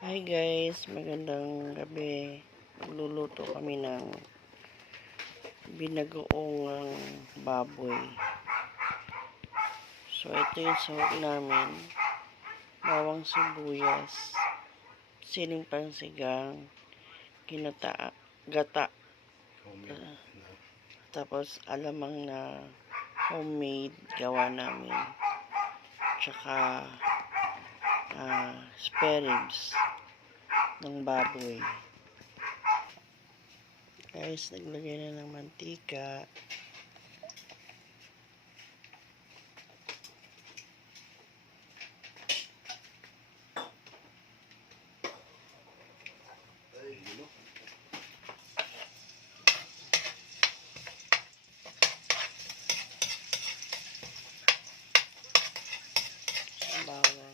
Hi guys, magandang gabi. Magluluto kami ng binagoong baboy. So ito yung sahog namin. Bawang sibuyas, siling pangsigang, gata. Tapos alamang na homemade gawa namin. Tsaka spare ribs ng baboy. Guys, naglagay na ng mantika. Bawang.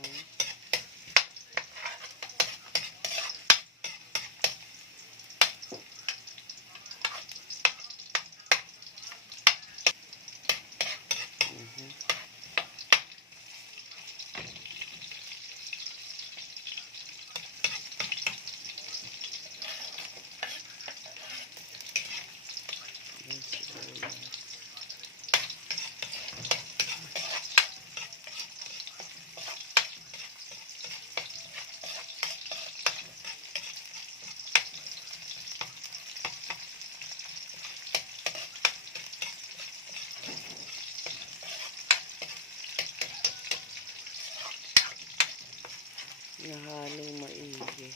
Nahalong maigi.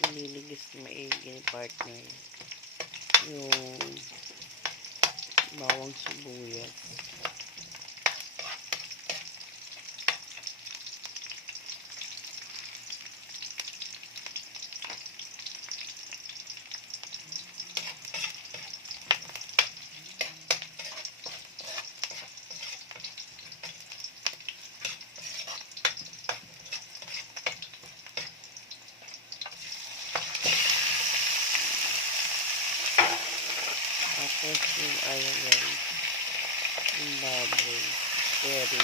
Nililigis na maigi ni partner. Yung bawang sibuyas. Tapos yung yung baboy. Pwede.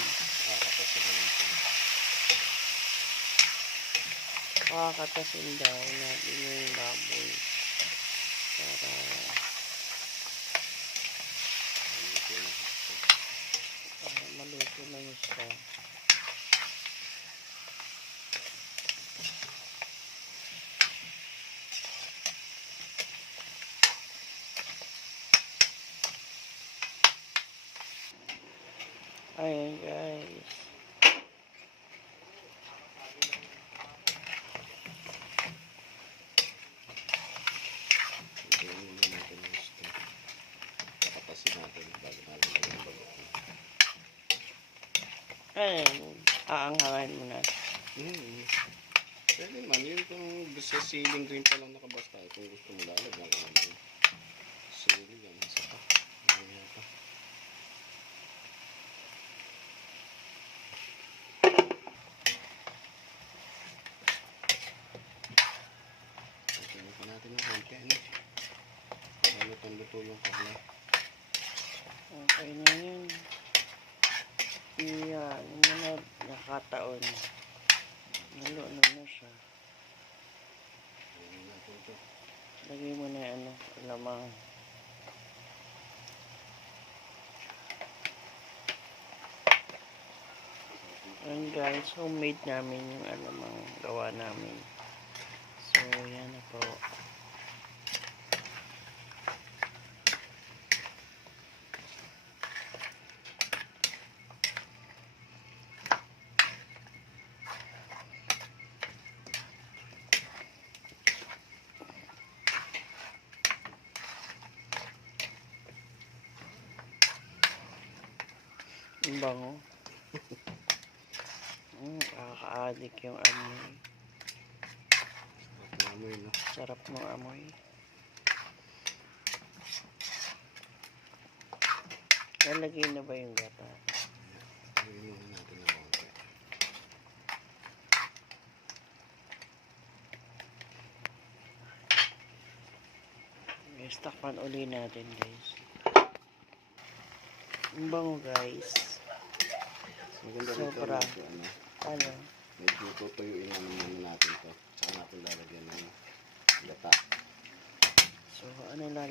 Pakakatasin daw natin yung baboy. Para maluto na siya. Ayan guys. Ayan. Aangangan mo na. Pwede man, yun kung sa ceiling rin pa lang nakabasta. Kung gusto mo lalagyan ka naman. Ceiling yan, isa pa. Ayan pa. Tingnan pa natin ng konti, ano? Para luto yung karne. Okay na yun. Iyan. Yung mga nakataon. Nalo na siya. Lagay mo na yung alamang. Ayan guys, homemade namin yung alamang gawa namin. So, yan na po. Ang bango. Nakaka-addict yung amoy. Sarap ng amoy. Nalagay na ba yung gata? Takpan uli natin guys. Ang bango guys. Maganda sobra. Rito, ano? Medyo tutuyuin naman natin to. Saka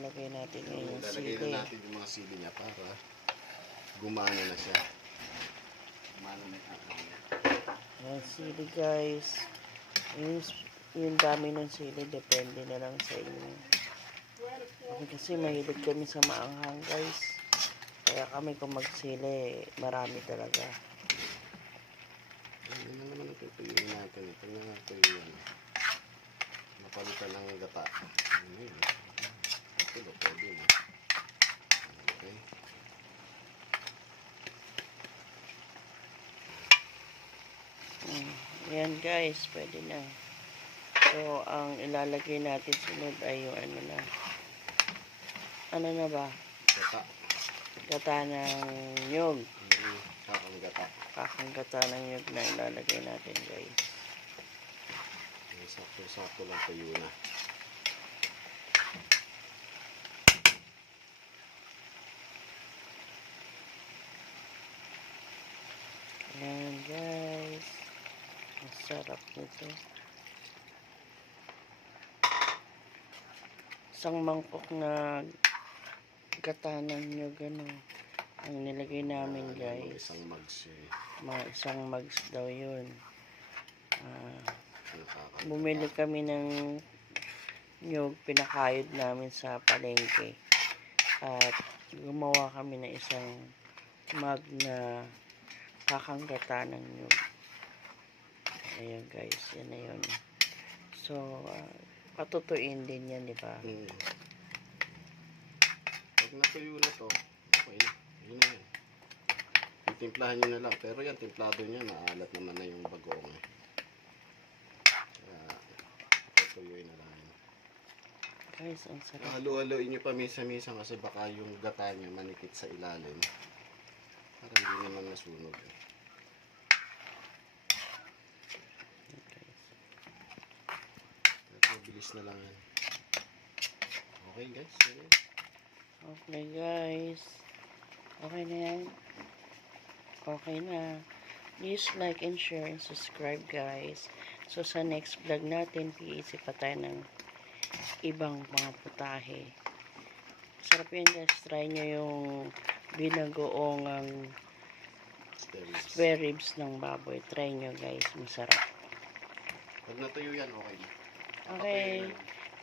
ilalagay natin ngayon yung Lalagay sili. na natin yung mga sili niya para gumana na siya. Gumana na yung kakao niya. Ayan, sili guys. Yung dami ng sili, depende na lang sa inyo. Okay, kasi mahilig kami sa maanghang guys. Kaya kami kung magsili, marami talaga. Ano na naman ang tutuyuin natin. Ito nga natuyuan. Mapalitan ng gata. Ano yun? Ito do, pwede na. Okay. Ayan guys, pwede na. So, ang ilalagay natin sunod ay yung ano na. Ano na ba? Gata. Gata ng nyug. Kakang gata. Kakang gata ng nyug na ilalagay natin guys. Sakto-sakto lang tuyo na. Ayan guys. Masarap nito. Isang mangkok na gata ng nyug ano, ang nilagay namin guys. Isang mags eh. Isang mags daw yun. Nakakagata. Bumili kami ng nyug, pinakayod namin sa palengke. At gumawa kami ng isang mug na kakanggata ng nyug. Ayun guys, yan na yun. So, patutuin din yan, di ba? Pag natuyo na to, okay na. Yun na yan. Timplahan nyo na lang. Pero yan, timplado nyo, naalat naman na yung bagoong eh. Kaya, tutuyuin na lang yun. Guys, ang sarap. Halu-haluin nyo pa misa-misa kasi baka yung gata nyo manikit sa ilalim. Para hindi naman nasunog eh. Mabilis na lang yan. Okay guys. Okay guys. Okay na yan. Okay na. Please like and share and subscribe guys. So sa next vlog natin, piisip pa tayo ng ibang mga putahe. Sarap yan guys. Try nyo yung binagoong spare ribs ng baboy. Try nyo guys. Masarap. Pag natuyo yan, okay na. Okay.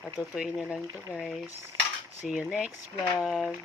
Patutuin na lang to guys. See you next vlog.